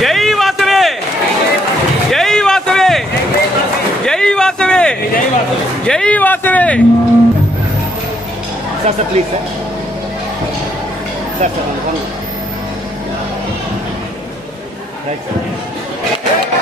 జై వాసవి జై వాసవి జై వాసవి జై Vasavi sir sir please sir sir sir right sir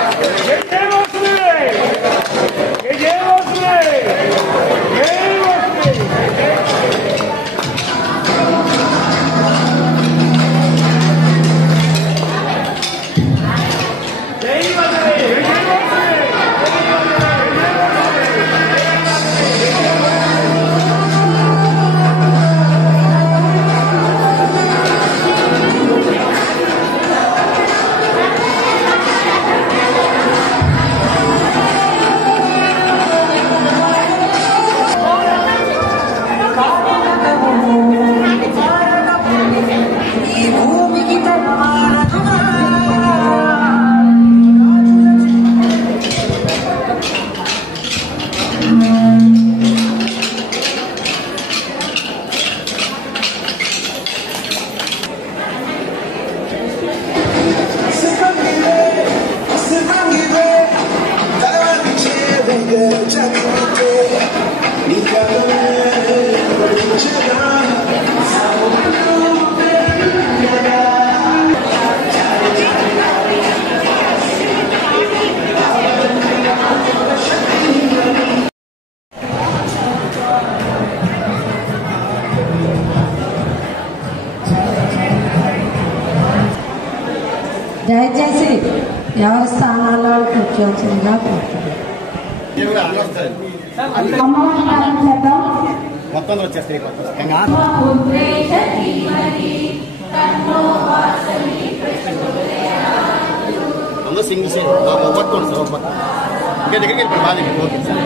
దయచేసి ఎవరి స్థానాల్లో కూర్చోవచ్చుగా మొత్తంలో వచ్చేస్తాయి అందరూ సింగిల్ షేర్ పట్టుకోండి సార్ ఒక ఇంకా దగ్గరికి వెళ్ళిపోయి బాగా ఓకే సార్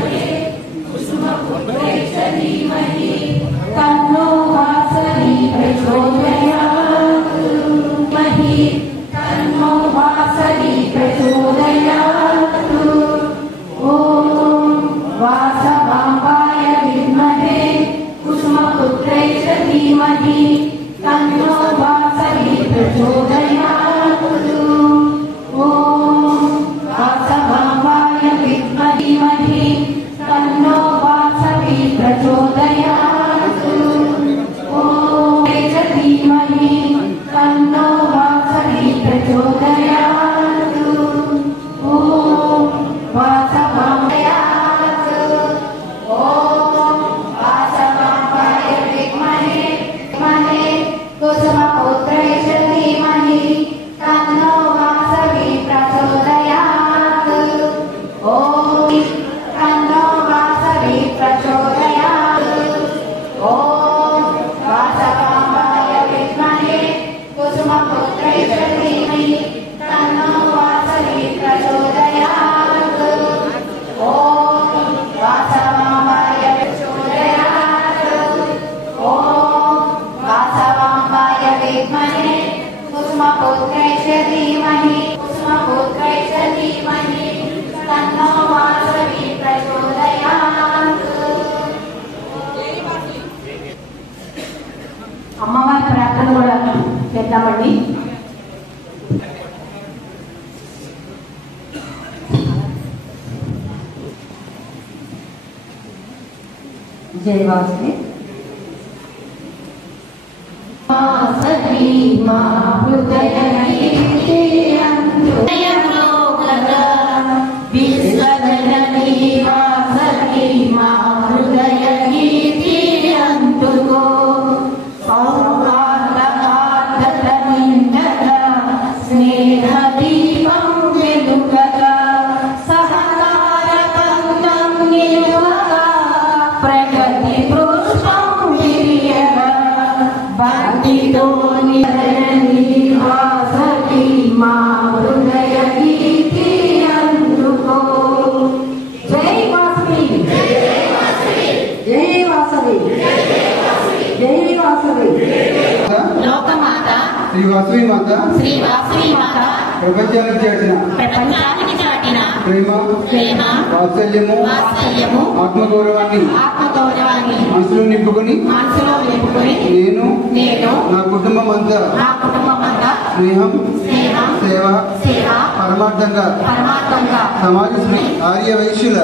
అమ్మవారి ప్రార్థన కూడా చేద్దామండి. జై వాసవి మా హృదయ శ్రీ వాసవి మాత ప్రపంచానికి చాటిన ప్రేమ వాత్సల్యము ఆత్మగౌరవాన్ని మనసులో నింపుకొని నేను నా కుటుంబం అంతా స్నేహం సేవ పరమార్థంగా సమాజ ఆర్య వైశ్యుల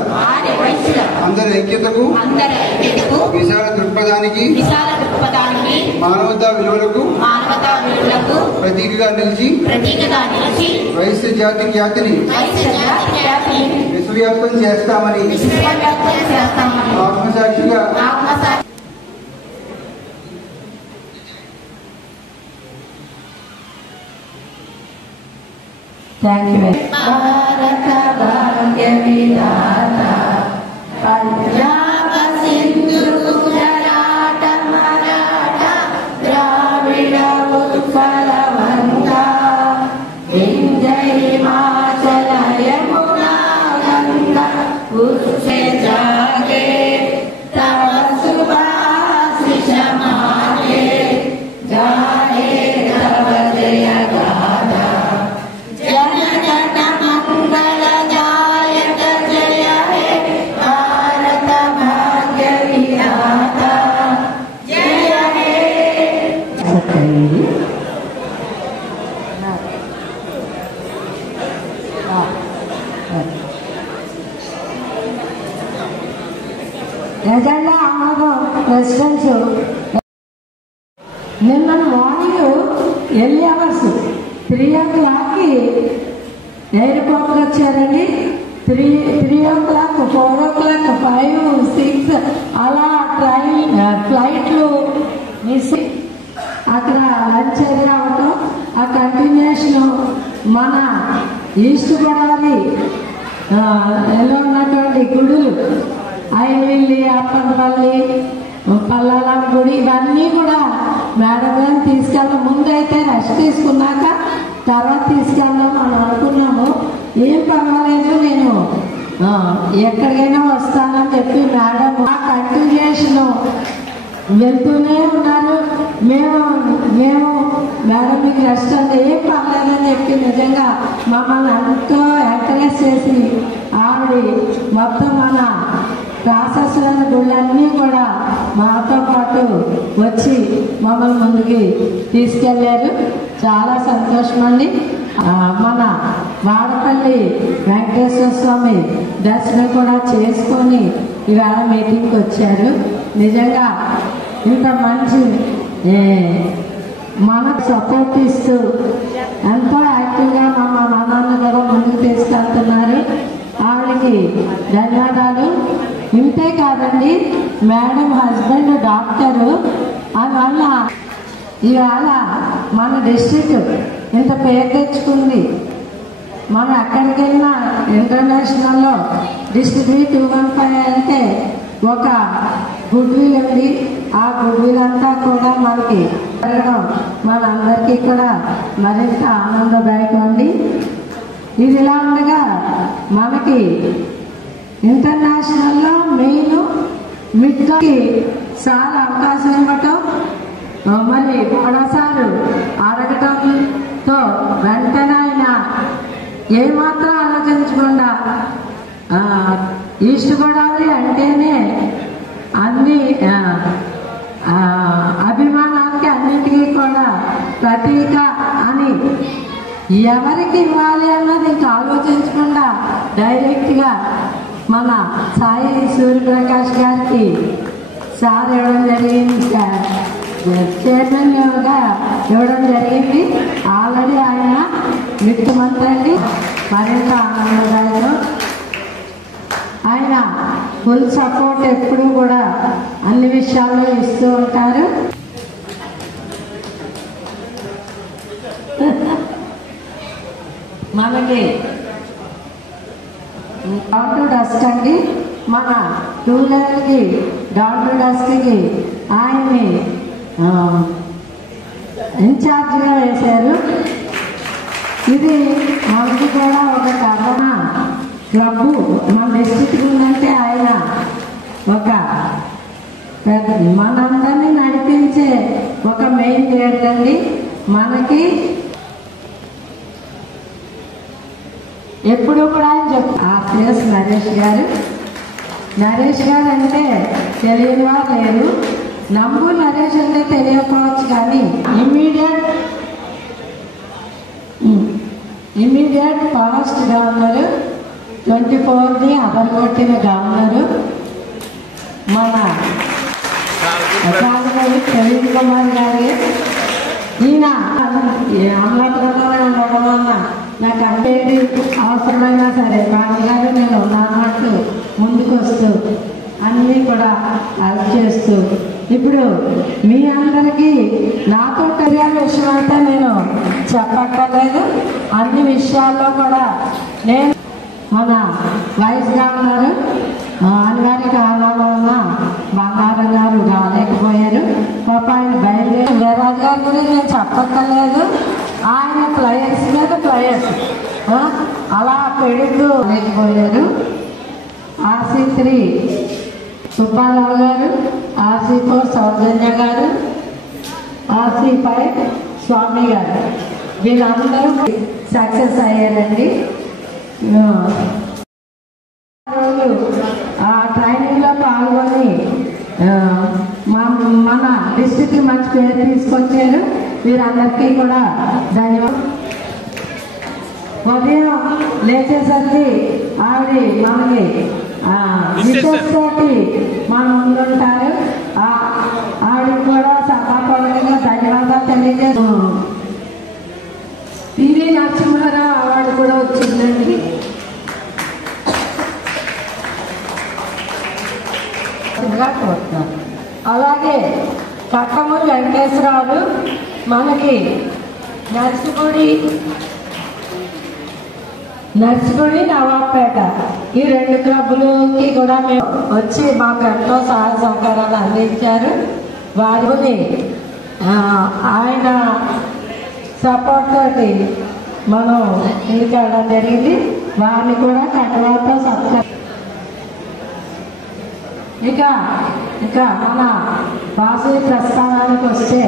అందరి ఐక్యతకు విశాల దృక్పథానికి మానవతా విలువలకు ప్రతీకగా నిలిచి వైశ్య జాతి ఖ్యాతిని విశ్వవ్యాప్తం చేస్తామని ఆత్మసాక్షిగా థ్యాంక్ యూ. భారత భాగ్య విధాత పంజాబ సింధు గుజరాట మరాఠ ద్రావిడ ఉత్కల వంగ వింధ్య హిమాచల యమునా గంగా ఉస్సే జాగే తవ సుభాషిష మాగే జాగే తవ జయ గాథ ఎజెండా ఆమోదం ప్రెసిడెంట్స్ నిన్న మార్నింగ్ ఎర్లీ అవర్స్ 3 o'clock ఎయిర్పోర్ట్కి వచ్చారండి. 3 o'clock 4 o'clock 5 6 అలా ఫ్లైట్లు మిస్ అక్కడ లంచ్ అది రావటం ఆ కంటిన్యూషన్ మన ఈస్ట్ గోదావరి ఎలా ఉన్నటువంటి గుడులు ఐవిల్లి అప్పంపల్లి పల్లాల గుడి ఇవన్నీ కూడా మేడం గారిని తీసుకెళ్ళాం. ముందైతే రెస్ట్ తీసుకున్నాక తర్వాత తీసుకెళ్దాం అని అనుకున్నాము. ఏం పర్వాలేదు నేను ఎక్కడికైనా వస్తానని చెప్పి మేడం ఆ కంటిన్యూషన్ వెళ్తూనే ఉన్నారు. మేము మేడం మీకు రెస్ట్ అంటే ఏం పర్లేదని చెప్పి నిజంగా మమ్మల్ని ఎంతో ఎంకరేజ్ చేసి ఆవిడ మొత్తం మన రాసస్వామి గుళ్ళన్నీ కూడా మాతో పాటు వచ్చి మమ్మల్ని ముందుకి తీసుకెళ్లారు. చాలా సంతోషం అండి. మన వాడపల్లి వెంకటేశ్వర స్వామి దర్శనం కూడా చేసుకొని ఇవాళ మీటింగ్కి వచ్చారు. నిజంగా ఇంత మంచి మనకు సపోర్ట్ ఇస్తూ ఎంతో యాక్టివ్గా మా నాన్న కూడా ముందుకు తీసుకెళ్తున్నారు. ఆవిడకి ధన్యవాదాలు. ఇంతే కాదండి, మేడం హస్బెండ్ డాక్టరు. అందువల్ల ఇవాళ మన డిస్ట్రిక్ట్ ఇంత పేరు తెచ్చుకుంది. మనం ఎక్కడికి వెళ్ళినా ఇంటర్నేషనల్లో డిస్ట్రిక్ట్ 215 అంటే ఒక గుడ్ విల్ ఉంది. ఆ గుడ్ విల్ అంతా కూడా మనకి జరగడం మనందరికీ కూడా మరింత ఆనందదాయకం అండి. ఇది ఇలా ఉండగా మనకి ఇంటర్నేషనల్లో మెయిన్ మిడ్కి చాలా అవకాశం ఇవ్వటం, మళ్ళీ మరోసారి అడగటంతో వెంటనే ఆయన ఏమాత్రం ఆలోచించకుండా ఈస్ట్ గోదావరి అంటేనే అన్ని అభిమానానికి అన్నింటికీ కూడా ప్రతీక అని ఎవరికి ఇవ్వాలి అన్నది ఇంకా ఆలోచించకుండా డైరెక్ట్గా మన సాయి సూర్యప్రకాష్ గారికి సార్ ఇవ్వడం జరిగింది. చైర్మన్గా ఇవ్వడం జరిగింది. ఆల్రెడీ ఆయన ముఖ్యమంత్రి అండి. మరింత ఆనందదాయకం. ఆయన ఫుల్ సపోర్ట్ ఎప్పుడూ కూడా అన్ని విషయాల్లో ఇస్తూ ఉంటారు. మనకి డౌన్ టు డస్ట్ అండి. మన 2 వీలర్కి డౌన్ టు డస్ట్కి ఆయన్ని ఇన్ఛార్జ్గా వేశారు. ఇది మనకి కూడా ఒక కరోనా క్లబ్ మన డిస్ట్రిక్ట్ ఉందంటే ఆయన ఒక మనందరినీ నడిపించే ఒక మెయిన్ లీడర్ అండి. మనకి ఎప్పుడు కూడా ఆయన ఆర్పిఎస్ నరేష్ గారు. నరేష్ గారు అంటే తెలియని వారు లేరు. నంబు నరేష్ అంటే తెలియకపోవచ్చు కానీ ఇమీడియట్ ఫాస్ట్ గవర్నరు 24ని అదరగొట్టిన గవర్నరు మన ప్రవీణ్ కుమార్ గారి. ఈయన అమలాపురంలోనే ఉండడం వల్ల నాకు అంతేది అవసరమైనా సరే నాన్నగారు నేను నాన్నట్టు ముందుకు వస్తూ అన్నీ కూడా హెల్ప్ చేస్తూ ఇప్పుడు మీ అందరికీ నాతో తెలియాల విషయం అయితే నేను చెప్పక్కర్లేదు. అన్ని విషయాల్లో కూడా నేను మన వైస్ గవర్నరు అనివార్య కారణాల వల్ల బంగారం గారు రాలేకపోయారు. పాప ఆయన బయలుదేరి వీరాజు గారి గురించి నేను చెప్పక్కర్లేదు. ఆయన ప్లేయర్స్ మీద ప్లేయర్స్ అలా పెడుతూ లేకపోయారు. RC3 సుబ్బారావు గారు, RC4 సౌజన్య గారు, RC5 స్వామి గారు వీళ్ళందరూ సక్సెస్ అయ్యారండి. ఆ ట్రైనింగ్లో పాల్గొని మన డిస్ట్రిక్ట్కి మంచి పేరు తీసుకొచ్చారు. వీరందరికీ కూడా ధన్యవాదాలు. ఉదయం లేచేసరికి ఆవిడ మనకి విషెస్ తోటి మన ముందుంటారు. ఆవిడకి కూడా సభాపూర్వకంగా ధన్యవాదాలు తెలియజేస్తాం. పివి నరసింహారావు అవార్డు కూడా వచ్చిందండి. అలాగే కట్టమూరి వెంకటేశ్వరరావు మనకి నర్సిపూడి నవాబ్పేట ఈ 2 క్లబ్బులకి కూడా మేము వచ్చి మాకు ఎంతో సహాయ సహకారాలు అందించారు. వారిని ఆయన సపోర్ట్ తోటి మనం ఇంటికెళ్ళడం జరిగింది. వారిని కూడా కట్టవారితో సత్కారం. ఇక మన వాసవి ప్రస్థానానికి వస్తే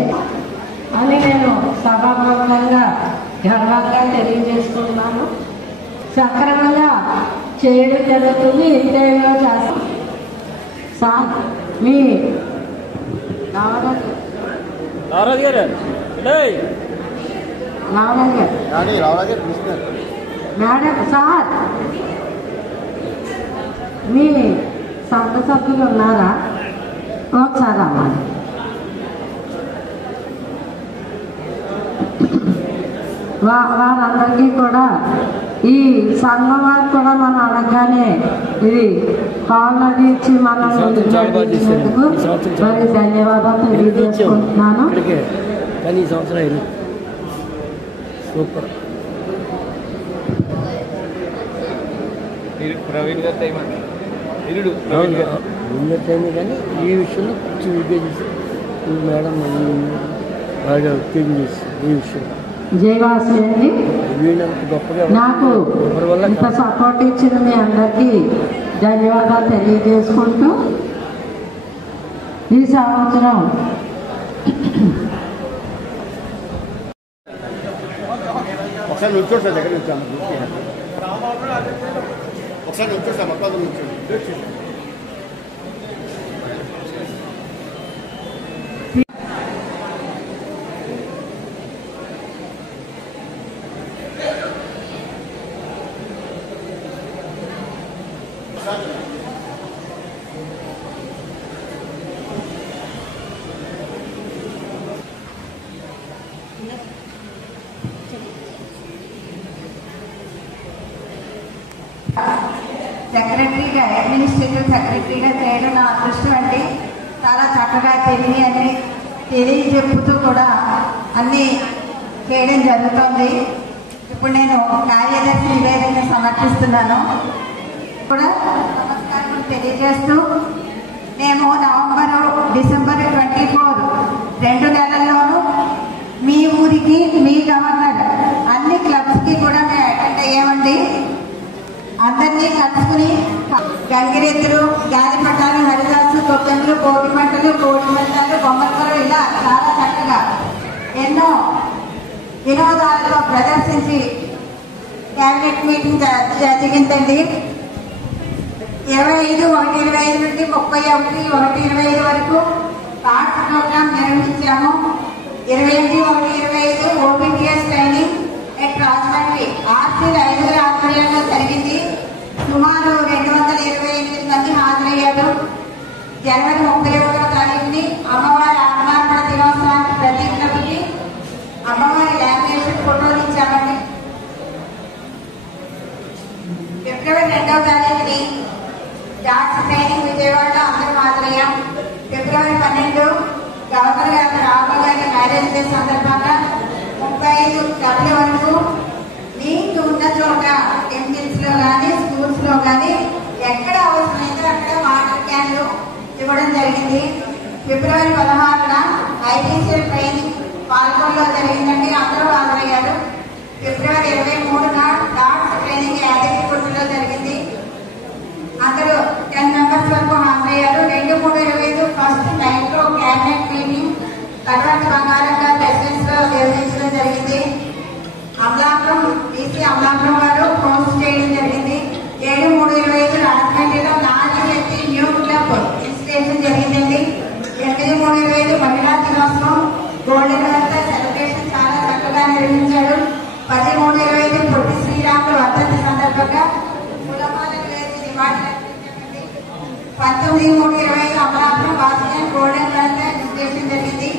అని నేను సభాముఖంగా గర్వంగా తెలియజేసుకుంటున్నాను. సక్రమంగా చేయడం జరుగుతుంది. ఇంటర్వ్యూలో చేస్తాం. సార్ మీ నారాజు గారు మేడం సార్ మీ సంఘ సభ్యులు ఉన్నారా? ఒకసారి అమ్మాలి. వారందరికీ కూడా ఈ సంఘం వారు కూడా మనం అడగగానే ఇది కాల్ నది ఇచ్చి మనం నడిపించినందుకు మరి ధన్యవాదాలు తెలియజేసుకుంటున్నాను. సూపర్. ప్రవీణ్ గారు టైం కానీ ఈ విషయంలో కొంచెం విభేదించి మేడం బాగా ఉత్తేజం చేస్తుంది ఈ విషయం. జయవాసి అండి. నాకు ఇంత సపోర్ట్ ఇచ్చిన మీ అందరికీ ధన్యవాదాలు తెలియజేసుకుంటూ ఈ సంవత్సరం ఒకసారి నుంచోడు సార్, దగ్గర నుంచాను. ఒకసారి నుంచోడు సార్, మొత్తం నుంచోడు. సెక్రటరీగా అడ్మినిస్ట్రేటివ్ సెక్రటరీగా చేయడం నా అదృష్టం అండి. చాలా చక్కగా తెలియజెప్పుతూ కూడా అన్నీ చేయడం జరుగుతుంది. ఇప్పుడు నేను కార్యదర్శి నివేదిక సమర్పిస్తున్నాను. కూడా నమస్కారం తెలియజేస్తూ మేము డిసెంబర్ 24 2 నెలల్లోనూ మీ ఊరికి మీ గవర్నర్ అన్ని క్లబ్స్కి కూడా మేము అటెండ్ అయ్యామండి. అందరినీ కలుసుకుని గంగిరెద్దులు, గాలిపటాలు, హరిదాసు, తొక్కెలు, కోడి మంటలు, బొమ్మలు ఇలా చాలా చక్కగా ఎన్నో వినోదాలతో ప్రదర్శించి క్యాబినెట్ మీటింగ్ జరిగిందండి. 25/1/25 నుండి 31/1/25 వరకు కార్డ్స్ ప్రోగ్రామ్ నిర్వహించాము. 28/1/25 ఓపీటీఎస్ ట్రైనింగ్ ఎట్ రాజమండ్రి ఆర్సీల 5 ఆధ్వర్యంలో జరిగింది. సుమారు 228 మంది హాజరయ్యారు. జనవరి 31వ తారీఖుని అమ్మవారి ఆత్మార్పణ దినోత్సవానికి ప్రతి క్లబ్కి అమ్మవారి లామినేషన్ ఫోటోలు ఇచ్చామండి. ఫిబ్రవరి 2వ తారీఖుని డాన్స్ ట్రైనింగ్ విజయవాడలో అందరూ హాజరయ్యాం. ఫిబ్రవరి 12 గవర్నర్ గారు రాఘవ గారి మ్యారేజ్ డే సందర్భంగా 35 క్లబ్ల వరకు మీకు ఉన్న చోట టెంపుల్స్ లో కానీ స్కూల్స్ లో కానీ ఎక్కడ అవసరమైతే అక్కడ వాటర్ క్యాన్లు ఇవ్వడం జరిగింది. ఫిబ్రవరి 16న ఐటీసీఎల్ ట్రైనింగ్ పాల్గొనలో జరిగిందండి. అందరూ హాజరయ్యారు. ఫిబ్రవరి 23న డాన్స్ ట్రైనింగ్ యాదగిరిగుట్టలో జరిగింది. అందరూ 10 మెంబర్స్ వరకు హాజరయ్యారు. 2/3/25 ఫస్ట్ నైట్ లో క్యాబినెట్ మీటింగ్ తర్వాత బంగారంగా రెసిడెన్స్ లో నిర్వహించడం జరిగింది. అమలాపురం బీసీ అమలాపురం వారు పోస్ట్ చేయడం జరిగింది. 7/3/25 రాజమండ్రిలో నాగశక్తి న్యూ క్లబ్ ఇన్స్టేషన్ జరిగిందండి. 8/3/25 మహిళా దినోత్సవం గోల్డెన్ వెల్త్ సెలబ్రేషన్ చాలా చక్కగా నిర్వహించారు. 10/3/25 పొట్టి శ్రీరాములు వర్ధంతి సందర్భంగా కులమాలను వేసి నివాళులు అర్పించారండి. 19/3/25 అమలాపురం వాసియన్ గోల్డెన్ వెల్త్ ఇన్స్టేషన్ జరిగింది.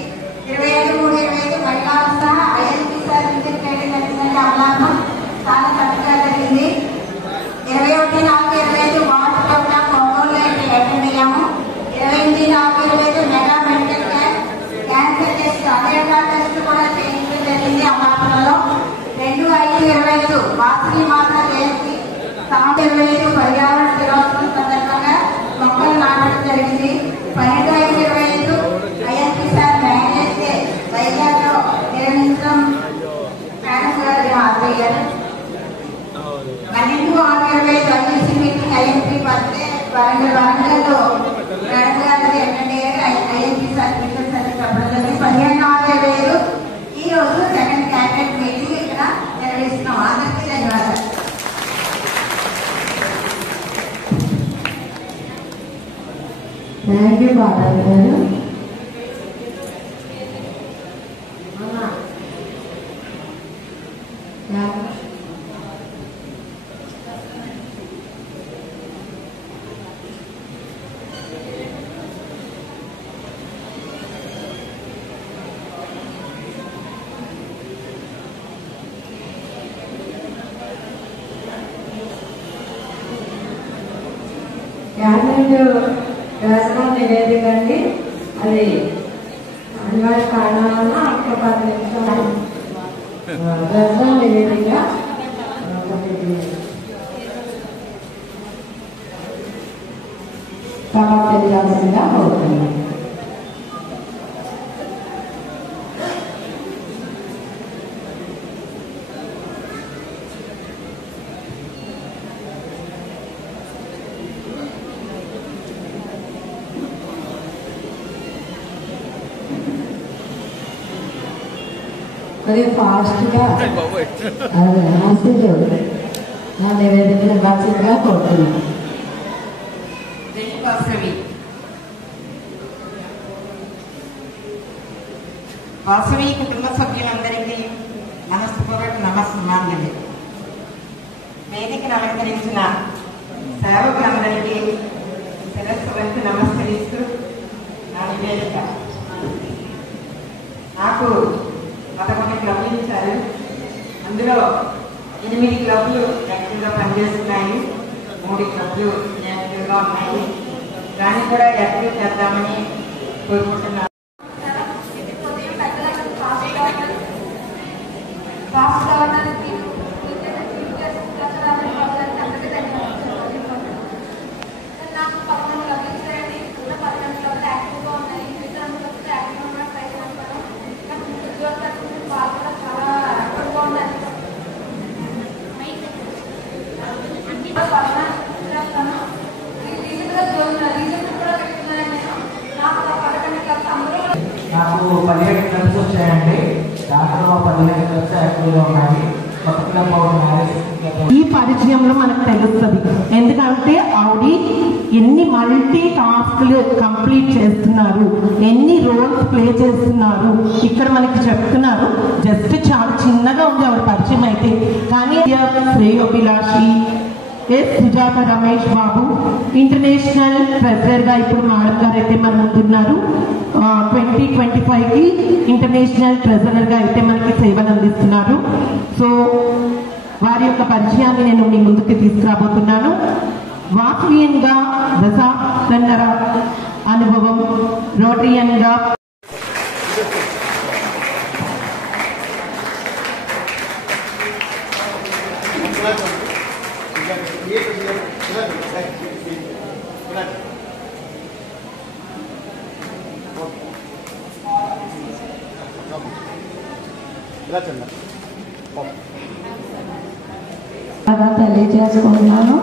27/3/25 మహిళా ఉత్సాహ ఐఎల్పీ సార్ విజిట్ చేయడం జరిగిందండి. అమలాపురం చాలా చక్కగా జరిగింది. 21/4/25 వాటర్ ప్రోగ్రామ్ ఒంగోలులో అటెండ్ అయ్యాము. 28/4/25 mega medical cancer test America test కూడా చేయించడం జరిగింది అమలాపురంలో. 2/5/25 వాసవి మాత జయంతి 9/25 పర్యావరణ దినోత్సవం సందర్భంగా మొక్కలు నాటడం జరిగింది. 12/5/25 ఐఎల్పీ సార్ మ్యారేజ్ డే వైజాగ్ లో నిర్వహించడం మేడం గారు హాజరయ్యారు. 12/6/25 ఐఎల్సీ మీటింగ్ ఐఎల్పీ బర్త్డే వరంగల్లో మేడం గారిది అటెండ్ అయ్యారు. ఐఎల్పీ సర్టిఫికెట్స్ అన్ని చెప్పడం జరిగింది. 15/6/25 ఈ రోజు సెకండ్ క్యాబినెట్ మీటింగ్ ఇక్కడ నిర్వహిస్తున్నాం. అందరికీ ధన్యవాదాలు. థ్యాంక్ యూ బాలాజీ గారు. దర్శనం నివేదిక అండి. అది అనివార్య కారణం వల్ల ఒక 10 నిమిషాలు దర్శనం నివేదిక సమాప్తిగా అవుతుంది. అది ఫాస్ట్గా నా నివేదికను బాధ్యతగా కోరుతున్నాను. వాసవి కుటుంబ సభ్యులందరికీ మనస్పూర్వక నమస్కారాలు. వేదికను అలంకరించిన సేవకులందరికీ శిరస్సు వంటి నమస్కరిస్తూ నా నివేదిక. నాకు 11 క్లబ్లు ఇచ్చారు. అందులో 8 క్లబ్లు యాక్టివ్గా పనిచేస్తున్నాయి, 3 క్లబ్లు యాక్టివ్గా ఉన్నాయి. దాన్ని కూడా యాక్టివ్ చేద్దామని కోరుకుంటున్నాను. నాకు 17 క్లబ్స్ వచ్చాయండి. దాంట్లో 15 క్లబ్స్ యాక్టివ్గా ఉన్నాయి. కొత్త క్లబ్ మ్యారేజ్ ఈ పరిచయంలో మనకు తెలుస్తుంది. ఎందుకంటే ఆవిడ ఎన్ని మల్టీ టాస్క్లు కంప్లీట్ చేస్తున్నారు, ఎన్ని రోల్స్ ప్లే చేస్తున్నారు ఇక్కడ మనకి చెప్తున్నారు. జస్ట్ చాలా చిన్నగా ఉంది ఆవిడ పరిచయం అయితే, కానీ శ్రేయోభిలాషి సుజాత రమేష్ బాబు ఇంటర్నేషనల్ ట్రెజరర్గా ఇప్పుడు మేడం గారు అయితే మన ముందున్నారు. 2025కి ఇంటర్నేషనల్ ట్రెజరర్గా అయితే మనకి సేవలు అందిస్తున్నారు. సో వారి యొక్క పరిచయాన్ని నేను మీ ముందుకు తీసుకురాబోతున్నాను. వాక్రియన్గా దశాబ్దన్నర అనుభవం, రోటరియన్గా తెలియజేసుకుంటున్నాను.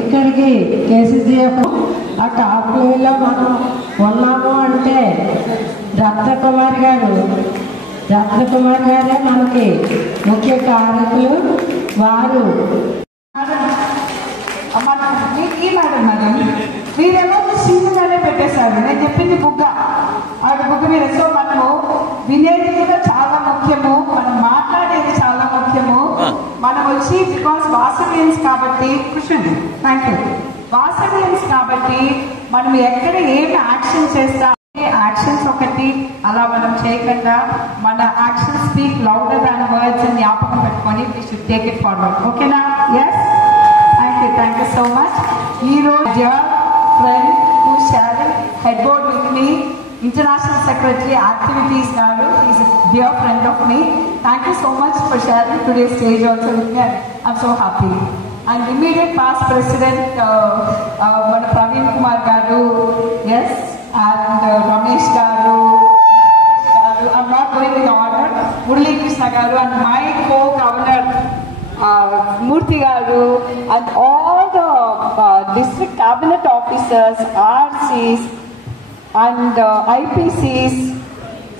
ఇక్కడికి కేసీజీఎఫ్ ఆ టాప్ లెవెల్లో మనం ఉన్నాము అంటే రత్నకుమార్ గారే మనకి ముఖ్య కారకులు. వారు ఈ మేడం మీరేమో శ్రీగానే పెట్టేశారు. నేను చెప్పింది బుగ్గ, ఆవిడ బుగ్గ మీద. సో మనము వినేది కూడా చాలా ముఖ్యము, మనం మాట్లాడేది చాలా ముఖ్యము. మనం వచ్చి బికాస్ వాసవియన్స్ కాబట్టి, కూర్చోండి, థ్యాంక్ యూ, వాసవియన్స్ కాబట్టి మనం ఎక్కడ ఏమి యాక్షన్ చేస్తాం, యాక్షన్స్ ఒకటి అలా మనం చేయకుండా మన action speak louder than words అని జ్ఞాపకం పెట్టుకొని we should take it forward. ఓకేనా? Yes, thank you so much. ఈ రోజు friend who sharing head board with me, International Secretary Activities Garu, he is a dear friend of me. Thank you so much for sharing today's stage also with me. I'm so happy. And immediate past President Praveen Kumar Garu, yes, and Ramesh Garu. I'm not going in order. Murali Krishna Garu and my co-governor Murthy Garu and all the district cabinet officers, RCs, and IPCs,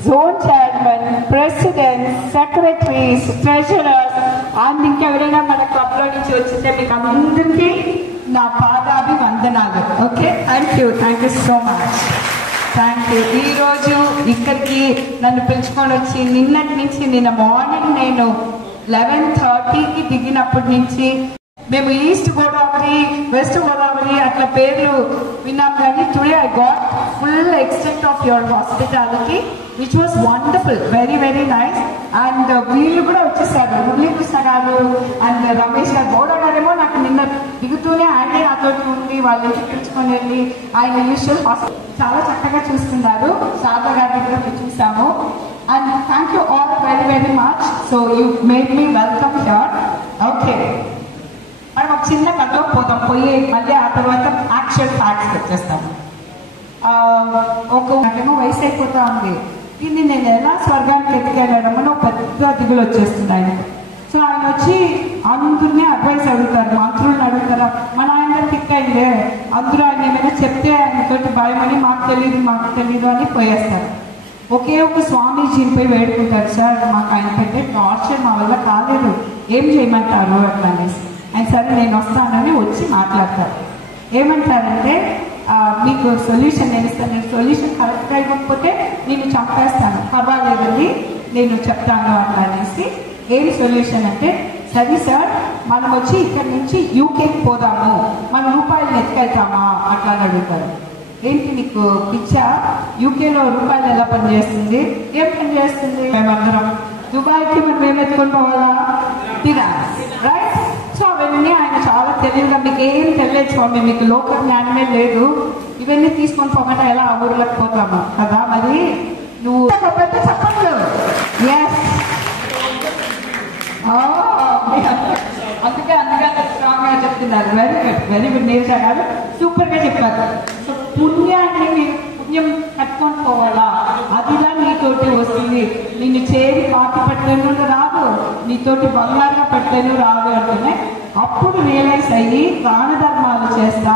zone chairman, presidents, secretaries, treasurers, and ఇంకెవరైనా మన క్లబ్లో నుంచి వచ్చితే మీకు అందరికీ నా పాదాభివందనాలు. Okay, thank you so much, thank you. ఈరోజు ఇక్కడికి నన్ను పిలుచుకొని వచ్చి నిన్న మార్నింగ్ నేను 11:30కి దిగినప్పటి నుంచి మేము ఈస్ట్ గోదావరి, వెస్ట్ గోదావరి అట్లా పేర్లు విన్నాం, కానీ today I got full extent of your hospitality which was wonderful, very very nice. And వీళ్ళు కూడా వచ్చేసారు, మురళీకృష్ణ గారు అండ్ రమేష్ గారు. గౌడ గారేమో నాకు నిన్న దిగుతూనే ఆయనే నాతో ఉంది, వాళ్ళు ఇంటికి పిలుచుకొని వెళ్ళి ఆయన యూజువల్ హాస్పిటల్ చాలా చక్కగా చూస్తున్నారు. శారదా గారిని కూడా చూసాము. And thank you all very very much. So you made me welcome here. Okay, మనం ఒక చిన్న కథలో పోతాం, పోయి మళ్ళీ ఆ తర్వాత యాక్చువల్ ఫ్యాక్ట్స్ వచ్చేస్తాము. నాకేమో వయసు అయిపోతా ఉంది, ఇది నేను ఎలా స్వర్గానికి ఎత్తుకెళ్ళడమని ఒక పెద్ద దిగులు వచ్చేస్తుంది ఆయన. సో ఆయన వచ్చి అందరినీ అడ్వైస్ అడుగుతారు, మంత్రులను అడుగుతారు. మన ఆయన టిక్ అయిందే, అందరూ ఆయన ఏమైనా చెప్తే ఆయనతోటి భయమని మాకు తెలీదు అని పోయేస్తారు. ఒకే ఒక స్వామీజీని పోయి వేడుకుంటారు, సార్ మాకు ఆయన పెట్టే టార్చర్ మా వల్ల కాలేదు, ఏం చేయమంటారు అట్లా అనేసి. ఆయన సరే నేను వస్తానని వచ్చి మాట్లాడతారు. ఏమంటారంటే మీకు సొల్యూషన్ నేను ఇస్తాను, నేను సొల్యూషన్ కరెక్ట్గా ఇవ్వకపోతే నేను చంపేస్తాను, పర్వాలేదండి నేను చెప్తాను అట్లా అనేసి. ఏం సొల్యూషన్ అంటే, సరే సార్ మనం వచ్చి ఇక్కడ నుంచి యూకేకి పోదాము, మన రూపాయలు ఎత్తుకెళ్తామా అట్లా అని అడుగుతారు. ఏంటి నీకు పిచ్చా, యూకేలో రూపాయలు ఎలా పనిచేస్తుంది, ఏం పని చేస్తుంది, మేమందరం దుబాయ్కి మనం ఏం ఎత్తుకొని పోవాలా, తిరాస్, రైట్. సో అవన్నీ ఆయన చాలా తెలివిగా, మీకు ఏం తెలియదు స్వామి, మీకు లోక జ్ఞానమే లేదు, ఇవన్నీ తీసుకొని పోకుండా ఎలా ఆ ఊర్లోకి పోతాము కదా, మరి నువ్వు పెద్ద చెప్పట్లు. ఎస్, అందుకే స్ట్రాంగ్ గా చెప్తున్నారు. వెరీ గుడ్ నీరజ గారు, సూపర్ గా చెప్పారు. సో పుణ్యాన్ని మీరు పుణ్యం కట్టుకొని పోవాలా, అదిలా నీతోటి వస్తుంది. నిన్ను చేరి పాతి పట్టలేను రాదు, నీతోటి బంగారుగా పట్టలేను రాదు అంటేనే అప్పుడు రియలైజ్ అయ్యి దాన ధర్మాలు చేస్తా,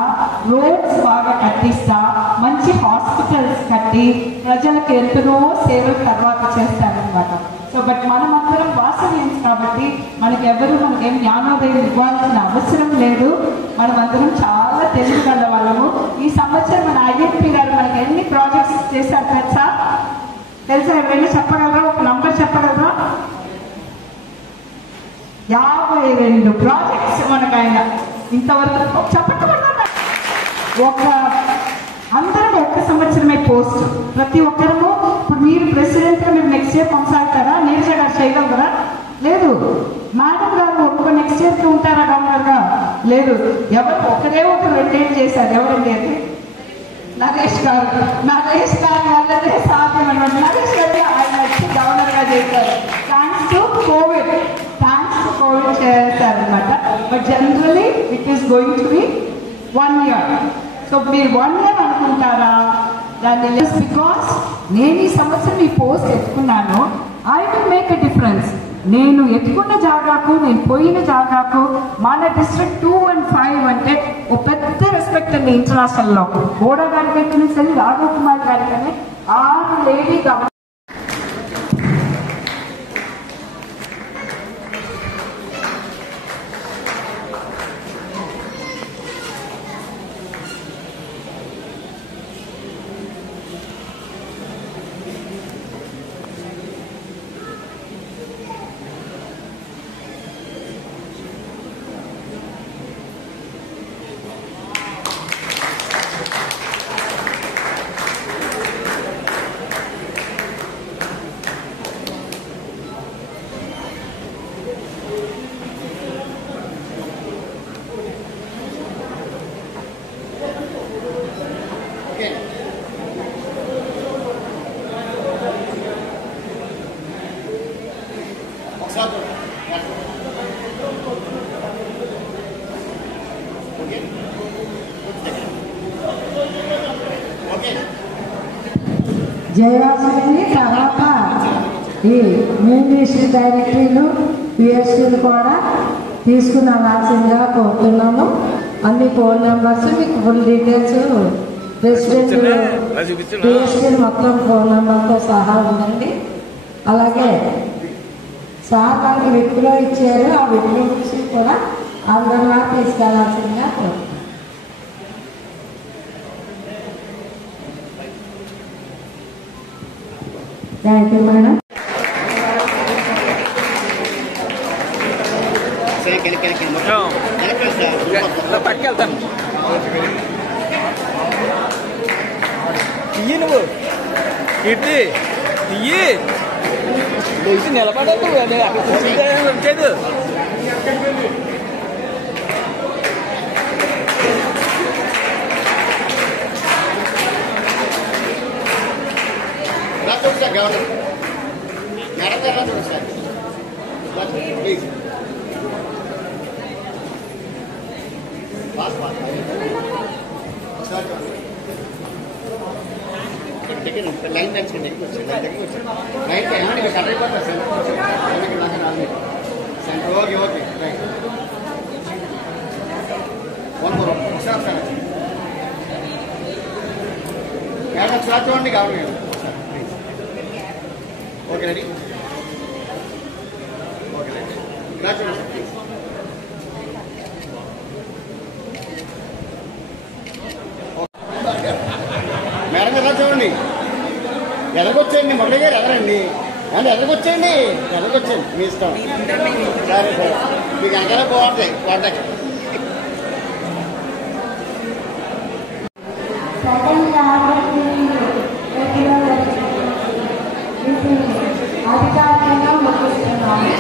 రోడ్స్ బాగా కట్టిస్తా, మంచి హాస్పిటల్స్ కట్టి ప్రజలకు ఎంతనో సేవలు తర్వాత చేస్తారనమాట. సో బట్ మనమందరం వాసవ్యన్స్ కాబట్టి మనకేం జ్ఞానోదయం ఇవ్వాల్సిన అవసరం లేదు. మనమందరం చాలా తెలియగల వాళ్ళము. ఈ సంవత్సరం మన ఐడెంటిటీ గారు మనకి ఎన్ని ప్రాజెక్ట్స్ చేశారు తెలుసా? ఎవరైనా చెప్పగలరా? ఒక నంబర్ చెప్పగలరా? 52 ప్రాజెక్ట్స్ మనకు ఆయన ఇంతవరకు చెప్పట్టుకున్నారు. అందరం ఒక్క సంవత్సరమే పోస్ట్. ప్రతి ఒక్కరము ఇప్పుడు మీరు ప్రెసిడెంట్గా మీరు నెక్స్ట్ ఇయర్ కొనసాగుతారా? నీరజ గారు చేయగలరా? లేదు. మేడం గారు ఒక్క నెక్స్ట్ ఇయర్కి ఉంటారా గవర్నర్గా? లేదు. ఎవరు ఒకరే 2 ఏళ్ళు చేశారు. ఎవరండి అది? నరేష్ గారు వల్లనే సాధ్యం అనమాట. నరేష్ గారు ఆయన వచ్చి గవర్నర్గా చేశారు. థ్యాంక్స్ టు కోవిడ్ చేశారనమాట. But generally it is going to be 1 year. So మీరు 1 year అనుకుంటారా? దాన్ని బికాస్ నేను ఈ సంవత్సరం ఈ పోస్ట్ ఎత్తుకున్నాను. I will make a difference. నేను ఎత్తుకున్న జాగాకు, నేను పోయిన జాగాకు మన డిస్ట్రిక్ట్ 2 and 5 అంటే ఒక పెద్ద రెస్పెక్ట్ అండి. ఇంటర్నేషనల్లో బోడా గారికి అయితే సరే, రాఘవ్ కుమార్ గారికనే 6 లేడీ గవర్నర్ జయవాసుని తర్వాత ఈ మినిస్ట్రీ డైరెక్టరీలు పిఎస్సీలు కూడా తీసుకుని అనాల్సిందిగా కోరుతున్నాము. అన్ని ఫోన్ నెంబర్స్ మీకు ఫుల్ డీటెయిల్స్ ప్రెసిడెంట్ పిఎస్సీలు మొత్తం ఫోన్ నెంబర్తో సహా ఉందండి. అలాగే సార్ మనకి విప్లో ఇచ్చారు. ఆ విప్లో నుంచి కూడా అందరిలా తీసుకెళ్లాల్సిందిగా కోరుతున్నాం. Thank you madam. పట్టుకెళ్తాను. ఇయ్యి నువ్వు కీర్తి ఇయ్యి లేచి నిలబడద్దు. అక్కడ వచ్చేది Governor, Madam Governor, sir, please. Pass. Sir, take it. Line dance can take it. Right, I have to cut it for the center. Okay. Right. One more. Sir. Madam, start on the governor. Okay, ready? Okay, ready. Congratulations, please. Madam ఎలా చూడండి, ఎదగొచ్చేయండి. మురళి గారు ఎదరండి, అంటే ఎదగొచ్చేయండి మీ ఇష్టం. సరే మీకు వెనకాల పోవట్లే contact. అధికారికంగా ముగిస్తున్నాము.